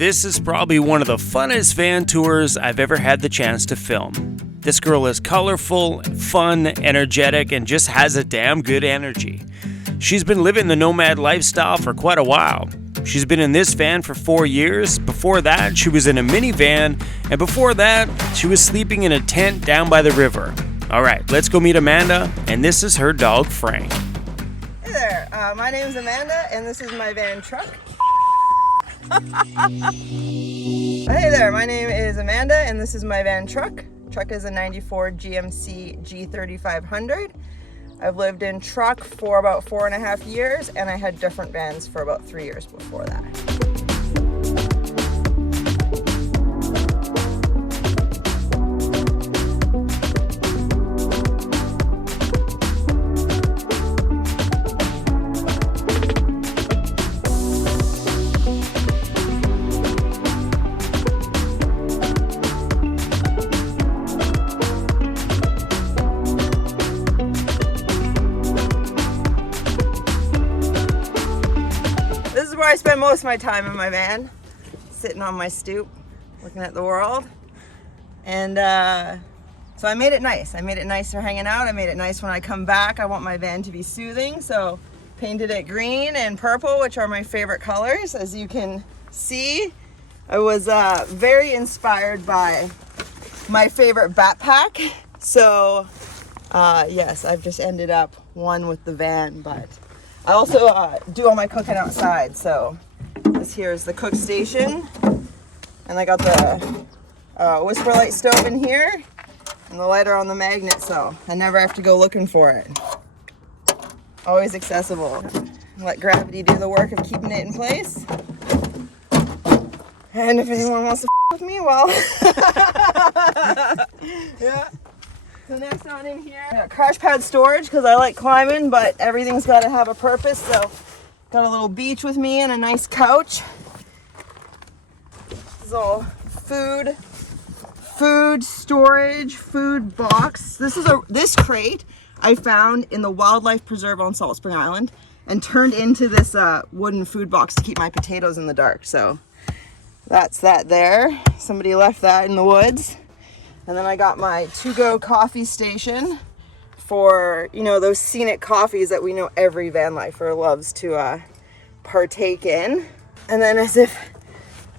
This is probably one of the funnest van tours I've ever had the chance to film. This girl is colorful, fun, energetic, and just has a damn good energy. She's been living the Nomad lifestyle for quite a while. She's been in this van for 4 years. Before that, she was in a minivan, and before that, she was sleeping in a tent down by the river. All right, let's go meet Amanda, and this is her dog, Frank. Hey there, my name is Amanda, and this is my van truck. Hey there, my name is Amanda, and this is my van truck. Truck is a 94 GMC G3500. I've lived in truck for about 4.5 years, and I had different vans for about 3 years before that. I spend most of my time in my van, sitting on my stoop, looking at the world. And so I made it nice. I made it nice for hanging out. I made it nice when I come back. I want my van to be soothing, so painted it green and purple, which are my favorite colors. As you can see, I was very inspired by my favorite backpack. So yes, I've just ended up one with the van, but I also do all my cooking outside. So this here is the cook station, and I got the Whisper Light stove in here and the lighter on the magnet, so I never have to go looking for it. Always accessible. Let gravity do the work of keeping it in place. And if anyone wants to with me, well, yeah. So next on in here, I got crash pad storage because I like climbing, but everything's got to have a purpose. So got a little beach with me and a nice couch. This is all food storage, food box. This crate I found in the wildlife preserve on Salt Spring Island and turned into this wooden food box to keep my potatoes in the dark. So that's that there. Somebody left that in the woods. And then I got my to-go coffee station for, you know, those scenic coffees that we know every van lifer loves to partake in. And then as if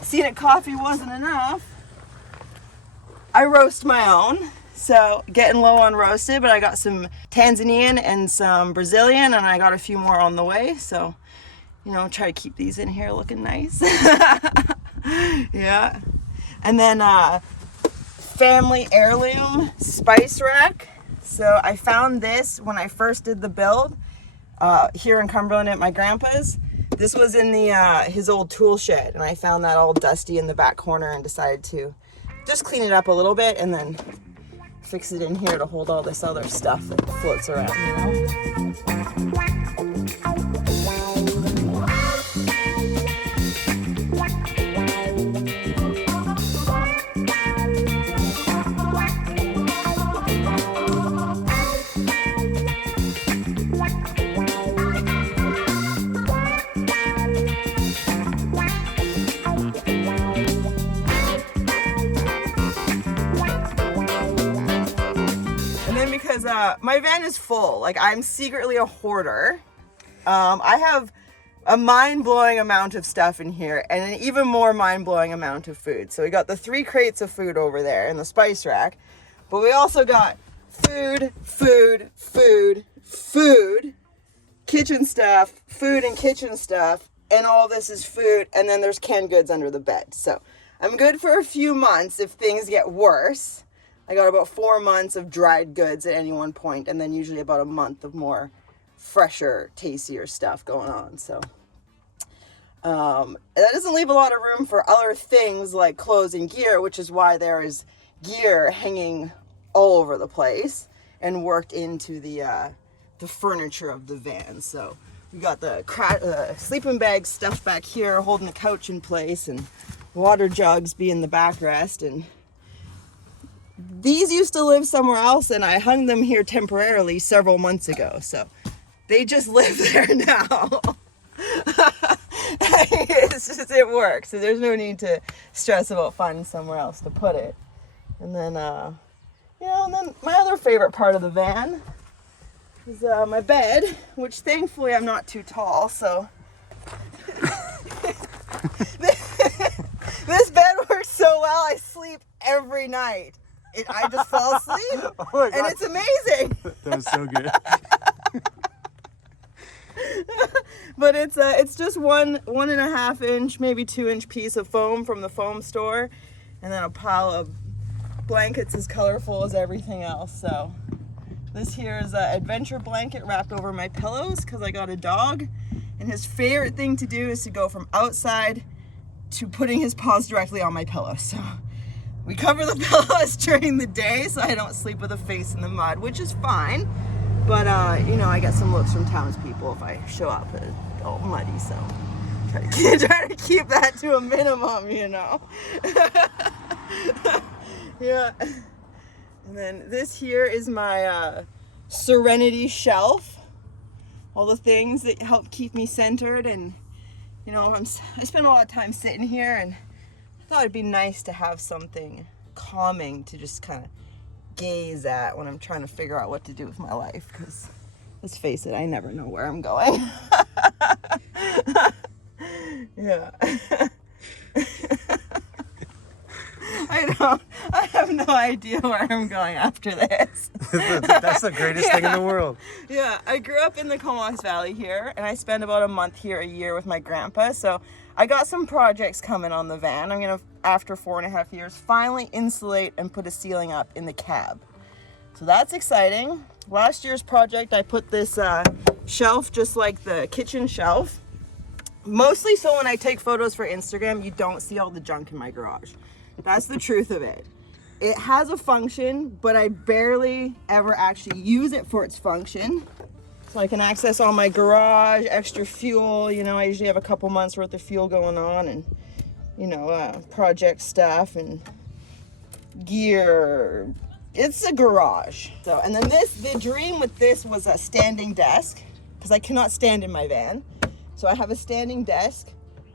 scenic coffee wasn't enough, I roast my own. So getting low on roasted, but I got some Tanzanian and some Brazilian, and I got a few more on the way. So, you know, try to keep these in here looking nice. Yeah. And then family heirloom spice rack. So I found this when I first did the build here in Cumberland at my grandpa's. This was in the his old tool shed, and I found that all dusty in the back corner and decided to just clean it up a little bit and then fix it in here to hold all this other stuff that floats around, you know? Because my van is full. Like, I'm secretly a hoarder. I have a mind-blowing amount of stuff in here and an even more mind-blowing amount of food. So we got the 3 crates of food over there in the spice rack, but we also got food, kitchen stuff, food and kitchen stuff, and all this is food, and then there's canned goods under the bed. So I'm good for a few months if things get worse. I got about 4 months of dried goods at any one point, and then usually about a month of more fresher, tastier stuff going on. So that doesn't leave a lot of room for other things like clothes and gear, which is why there is gear hanging all over the place and worked into the furniture of the van. So we got the sleeping bag stuff back here holding the couch in place, and water jugs being the backrest, and these used to live somewhere else, and I hung them here temporarily several months ago, so they just live there now. It's just, it works. So there's no need to stress about finding somewhere else to put it. And then, and then my other favorite part of the van is my bed, which thankfully I'm not too tall, so. This bed works so well, I sleep every night. I just fall asleep, and it's amazing. That was so good. But it's just 1.5 inch, maybe 2 inch piece of foam from the foam store, and then a pile of blankets as colorful as everything else. So this here is an adventure blanket wrapped over my pillows because I got a dog, and his favorite thing to do is to go from outside to putting his paws directly on my pillow. So we cover the pillows during the day so I don't sleep with a face in the mud, which is fine. But, I get some looks from townspeople if I show up all muddy, so try to keep that to a minimum, Yeah. And then this here is my Serenity Shelf. All the things that help keep me centered, and, I spend a lot of time sitting here, and I thought it'd be nice to have something calming to just kind of gaze at when I'm trying to figure out what to do with my life, because let's face it, I never know where I'm going. Yeah. I have no idea where I'm going after this. That's the greatest thing in the world. Yeah, I grew up in the Comox Valley here, and I spend about a month here a year with my grandpa, so I got some projects coming on the van. I'm gonna, after 4.5 years, finally insulate and put a ceiling up in the cab. So that's exciting. Last year's project, I put this shelf just like the kitchen shelf. Mostly so when I take photos for Instagram, you don't see all the junk in my garage. That's the truth of it. It has a function, but I barely ever actually use it for its function. So I can access all my garage, extra fuel. I usually have a couple months worth of fuel going on, and, project stuff and gear. It's a garage. So, and then the dream with this was a standing desk, because I cannot stand in my van. So I have a standing desk.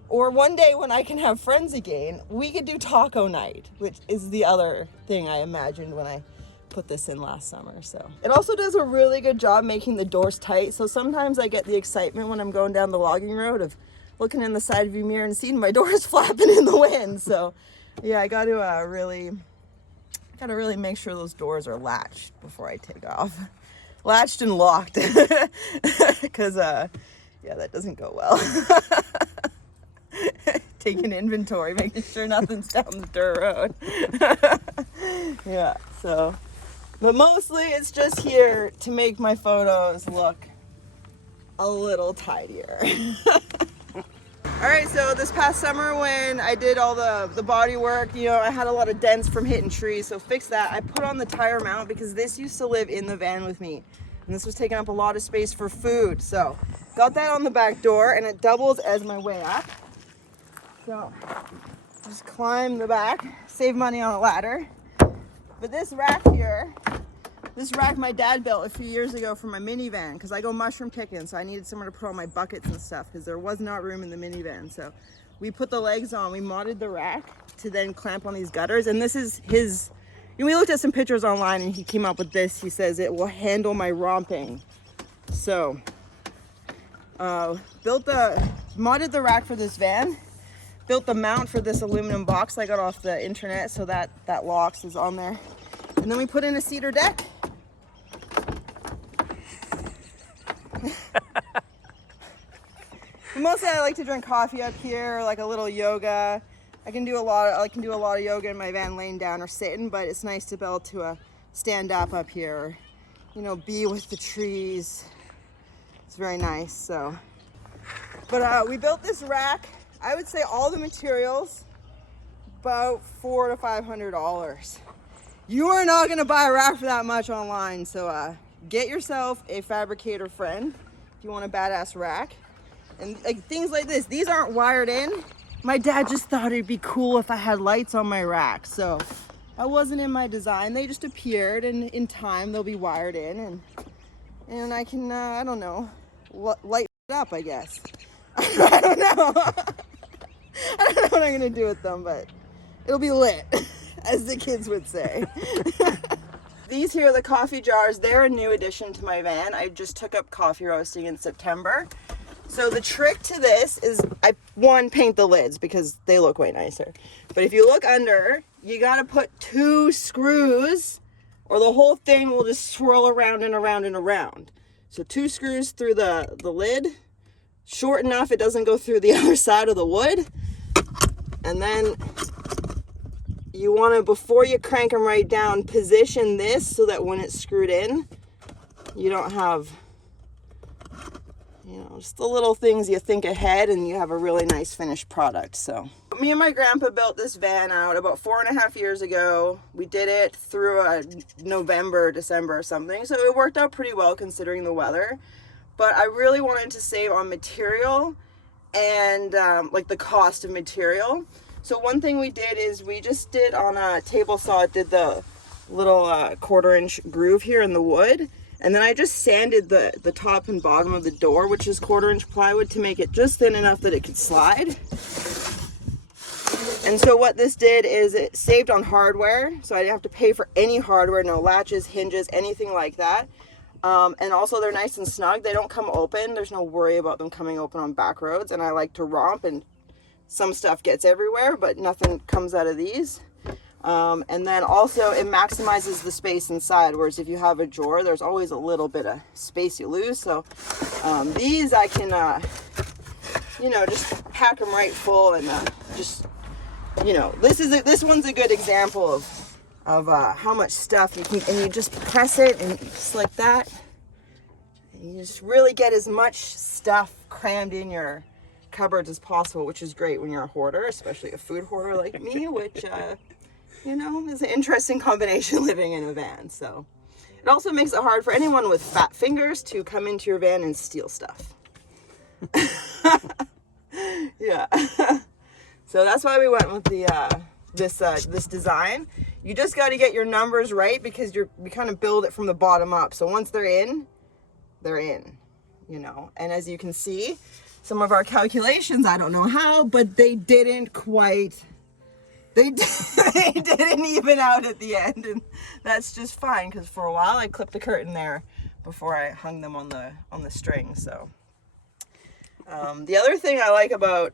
Or one day when I can have friends again, we could do taco night, which is the other thing I imagined when I put this in last summer. So it also does a really good job making the doors tight. So sometimes I get the excitement when I'm going down the logging road of looking in the side view mirror and seeing my doors flapping in the wind. So yeah, I got to really make sure those doors are latched before I take off. Latched and locked, because that doesn't go well. Taking inventory, making sure nothing's down the dirt road. Yeah, so, but mostly it's just here to make my photos look a little tidier. All right, so this past summer when I did all the body work, I had a lot of dents from hitting trees, so fix that. I put on the tire mount because this used to live in the van with me, and this was taking up a lot of space for food. So got that on the back door, and it doubles as my way up. So just climb the back, save money on a ladder. But this rack here, my dad built a few years ago for my minivan, because I go mushroom picking, so I needed somewhere to put all my buckets and stuff because there was not room in the minivan. So we put the legs on, we modded the rack to then clamp on these gutters, and this is his. We looked at some pictures online and he came up with this. He says it will handle my romping. So modded the rack for this van. Built the mount for this aluminum box I got off the internet, so that locks is on there. And then we put in a cedar deck. Mostly I like to drink coffee up here, like a little yoga. I can do a lot of yoga in my van laying down or sitting, but it's nice to be able to stand up here, be with the trees. It's very nice. So, but we built this rack. I would say all the materials, about $400 to $500. You are not gonna buy a rack for that much online, so get yourself a fabricator friend if you want a badass rack. And things like this, these aren't wired in. My dad just thought it'd be cool if I had lights on my rack, so that wasn't in my design. They just appeared, and in time they'll be wired in, and I can, I don't know, light it up, I guess. I don't know. I don't know what I'm gonna do with them, but it'll be lit, as the kids would say. These here are the coffee jars. They're a new addition to my van. I just took up coffee roasting in September. So the trick to this is paint the lids because they look way nicer. But if you look under, you gotta put 2 screws or the whole thing will just swirl around and around and around. So 2 screws through the lid, short enough it doesn't go through the other side of the wood. And then you want to, before you crank them right down, position this so that when it's screwed in, you don't have, just the little things. You think ahead and you have a really nice finished product. So me and my grandpa built this van out about 4.5 years ago. We did it through a November, December or something. So it worked out pretty well considering the weather. But I really wanted to save on material and like the cost of material. So one thing we did is we just did on a table saw, did the little 1/4-inch groove here in the wood. And then I just sanded the top and bottom of the door, which is 1/4-inch plywood, to make it just thin enough that it could slide. And so what this did is it saved on hardware. So I didn't have to pay for any hardware, no latches, hinges, anything like that. And also they're nice and snug. They don't come open. There's no worry about them coming open on back roads. And I like to romp, and some stuff gets everywhere, but nothing comes out of these. And then also it maximizes the space inside, whereas if you have a drawer, there's always a little bit of space you lose. So these I can, just pack them right full and this one's a good example of how much stuff you can, and you just press it and just like that. And you just really get as much stuff crammed in your cupboards as possible, which is great when you're a hoarder, especially a food hoarder like me, which is an interesting combination living in a van. So it also makes it hard for anyone with fat fingers to come into your van and steal stuff. Yeah. So that's why we went with the this design. You just got to get your numbers right because we kind of build it from the bottom up. So once they're in, and as you can see, some of our calculations, I don't know how, but they didn't even out at the end, and that's just fine because for a while I clipped the curtain there before I hung them on the string. So the other thing I like about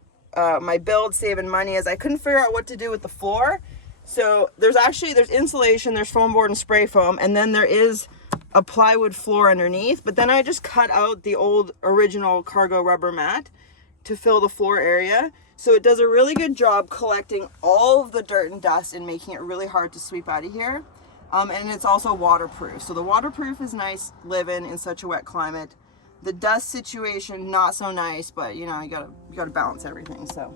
my build saving money is I couldn't figure out what to do with the floor. So there's insulation, there's foam board and spray foam, and then there is a plywood floor underneath. But then I just cut out the old original cargo rubber mat to fill the floor area. So it does a really good job collecting all of the dirt and dust and making it really hard to sweep out of here. And it's also waterproof. So the waterproof is nice living in such a wet climate. The dust situation, not so nice, but you gotta balance everything, so.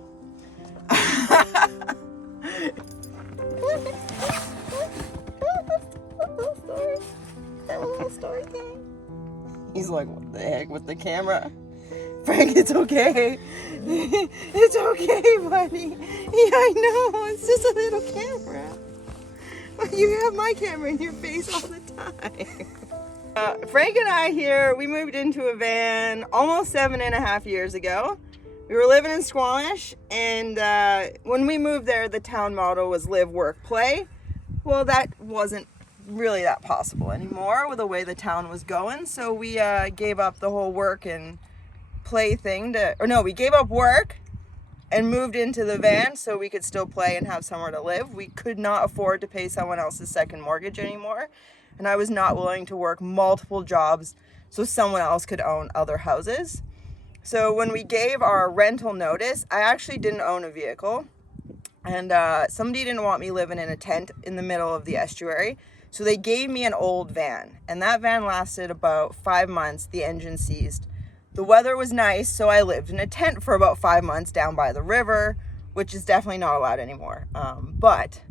That little story thing. He's like, what the heck with the camera? Frank, it's okay. It's okay, buddy. Yeah, I know. It's just a little camera. You have my camera in your face all the time. Frank and I here, we moved into a van almost 7.5 years ago. We were living in Squamish, and when we moved there, the town motto was live, work, play. Well, that wasn't really that possible anymore with the way the town was going, so we gave up the whole work and play thing we gave up work and moved into the van so we could still play and have somewhere to live. We could not afford to pay someone else's second mortgage anymore, and I was not willing to work multiple jobs so someone else could own other houses. So when we gave our rental notice, I actually didn't own a vehicle, and somebody didn't want me living in a tent in the middle of the estuary, so they gave me an old van, and that van lasted about 5 months. The engine seized. The weather was nice, so I lived in a tent for about 5 months down by the river, which is definitely not allowed anymore. But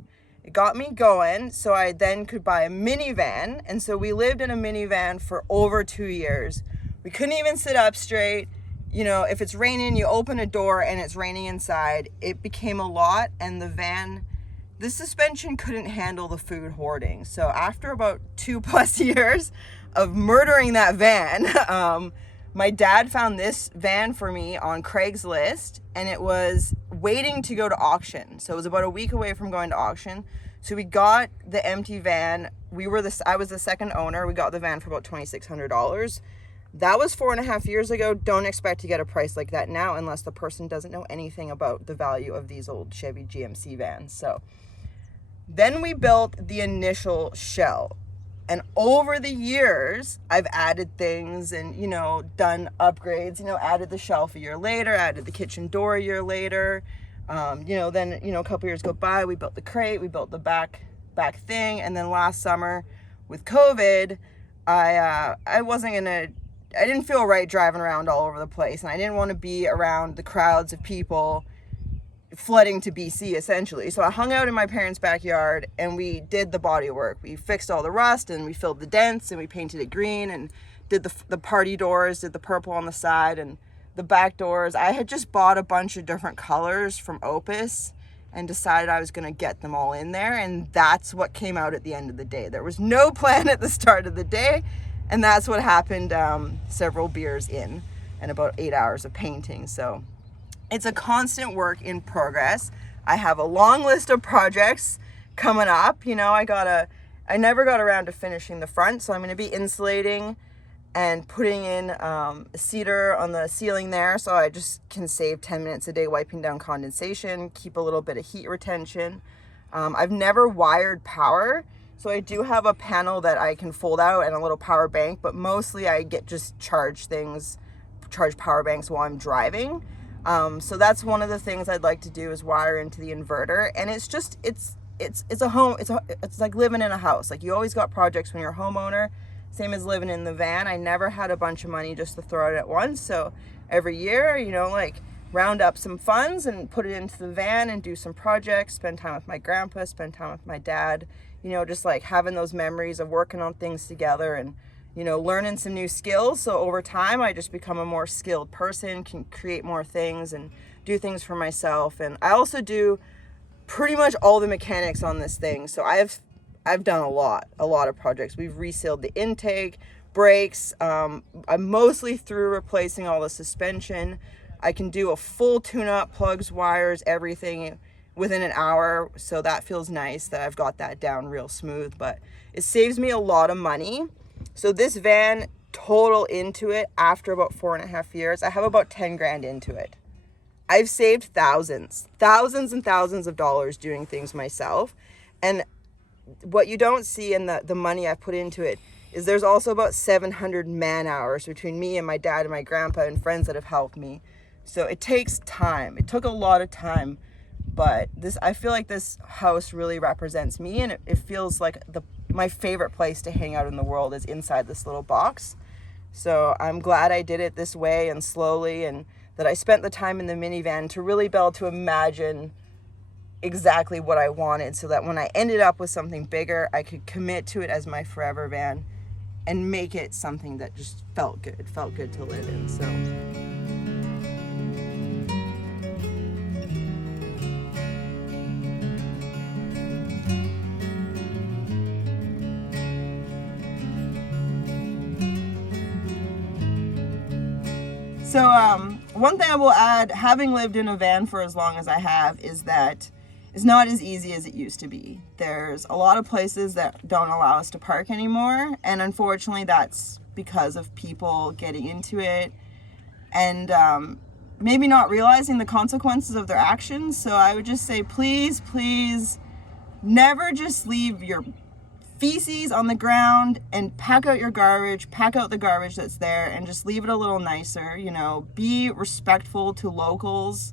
it got me going, so I then could buy a minivan, and so we lived in a minivan for over 2 years. We couldn't even sit up straight. If it's raining, you open a door and it's raining inside. It became a lot, and the suspension couldn't handle the food hoarding. So after about 2+ years of murdering that van, My dad found this van for me on Craigslist, and it was waiting to go to auction. So it was about a week away from going to auction. So we got the empty van. I was the second owner. We got the van for about $2,600. That was 4.5 years ago. Don't expect to get a price like that now unless the person doesn't know anything about the value of these old Chevy GMC vans. So then we built the initial shell. And over the years, I've added things and, done upgrades, added the shelf a year later, added the kitchen door a year later. Then, a couple years go by, we built the crate, we built the back thing. And then last summer with COVID, I didn't feel right driving around all over the place. And I didn't want to be around the crowds of people flooding to BC essentially. So I hung out in my parents' backyard and we did the body work. We fixed all the rust and we filled the dents and we painted it green and did the party doors, did the purple on the side and the back doors. I had just bought a bunch of different colors from Opus and decided I was going to get them all in there, and that's what came out at the end of the day. There was no plan at the start of the day, and that's what happened several beers in and about 8 hours of painting. So it's a constant work in progress. I have a long list of projects coming up. I never got around to finishing the front, so I'm going to be insulating and putting in a cedar on the ceiling there, so I just can save 10 minutes a day wiping down condensation, keep a little bit of heat retention. I've never wired power, so I do have a panel that I can fold out and a little power bank, but mostly I charge power banks while I'm driving. So that's one of the things I'd like to do is wire into the inverter. And it's a home. It's like living in a house. Like you always got projects when you're a homeowner, same as living in the van. I never had a bunch of money just to throw it at once. So every year, round up some funds and put it into the van and do some projects, spend time with my grandpa, spend time with my dad, just like having those memories of working on things together and learning some new skills. So over time, I just become a more skilled person, can create more things and do things for myself. And I also do pretty much all the mechanics on this thing. So I've done a lot of projects. We've resealed the intake, brakes. I'm mostly through replacing all the suspension. I can do a full tune-up, plugs, wires, everything within an hour. So that feels nice that I've got that down real smooth, but it saves me a lot of money. So this van, total into it, after about 4.5 years, I have about 10 grand into it. I've saved thousands and thousands of dollars doing things myself. And what you don't see in the money I've put into it is there's also about 700 man hours between me and my dad and my grandpa and friends that have helped me. So it takes time. It took a lot of time, but I feel like this house really represents me, and it feels like my favorite place to hang out in the world is inside this little box. So I'm glad I did it this way and slowly, and that I spent the time in the minivan to really be able to imagine exactly what I wanted, so that when I ended up with something bigger, I could commit to it as my forever van and make it something that just felt good to live in. So one thing I will add, having lived in a van for as long as I have, is that it's not as easy as it used to be. There's a lot of places that don't allow us to park anymore, and unfortunately that's because of people getting into it and maybe not realizing the consequences of their actions. So I would just say, please never just leave your feces on the ground, and pack out the garbage that's there, and just leave it a little nicer. Be respectful to locals.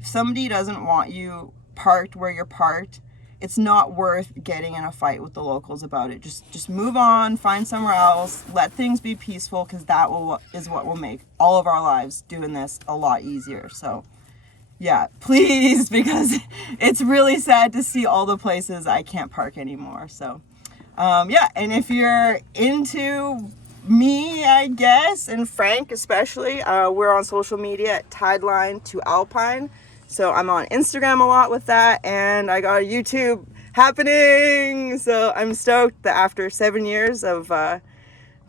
If somebody doesn't want you parked where you're parked, it's not worth getting in a fight with the locals about it. Just move on, find somewhere else, let things be peaceful, because that is what will make all of our lives doing this a lot easier. So yeah, please, because it's really sad to see all the places I can't park anymore. So and if you're into me, I guess, and Frank especially, we're on social media at Tideline to Alpine. So I'm on Instagram a lot with that, and I got a YouTube happening. So I'm stoked that after 7 years of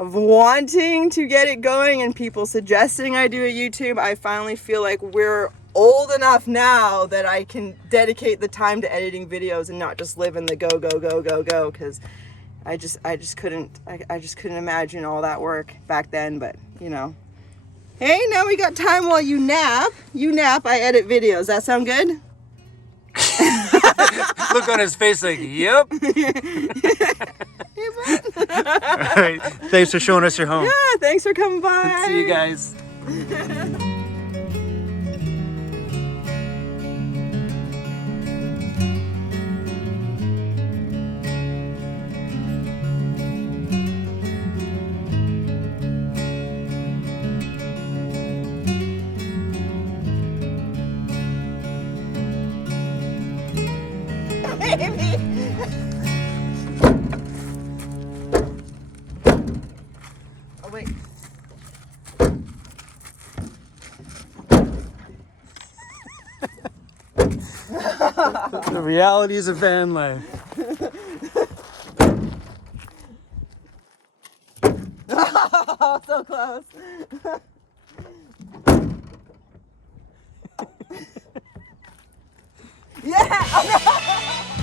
of wanting to get it going and people suggesting I do a YouTube, I finally feel like we're old enough now that I can dedicate the time to editing videos and not just live in the go, because I just couldn't imagine all that work back then. But you know, hey, now we got time while you nap. I edit videos. That sound good? Look on his face like, yep. All right. Thanks for showing us your home. Yeah, thanks for coming by. See you guys. Baby. Oh wait. The realities of van life. Oh, so close. Yeah.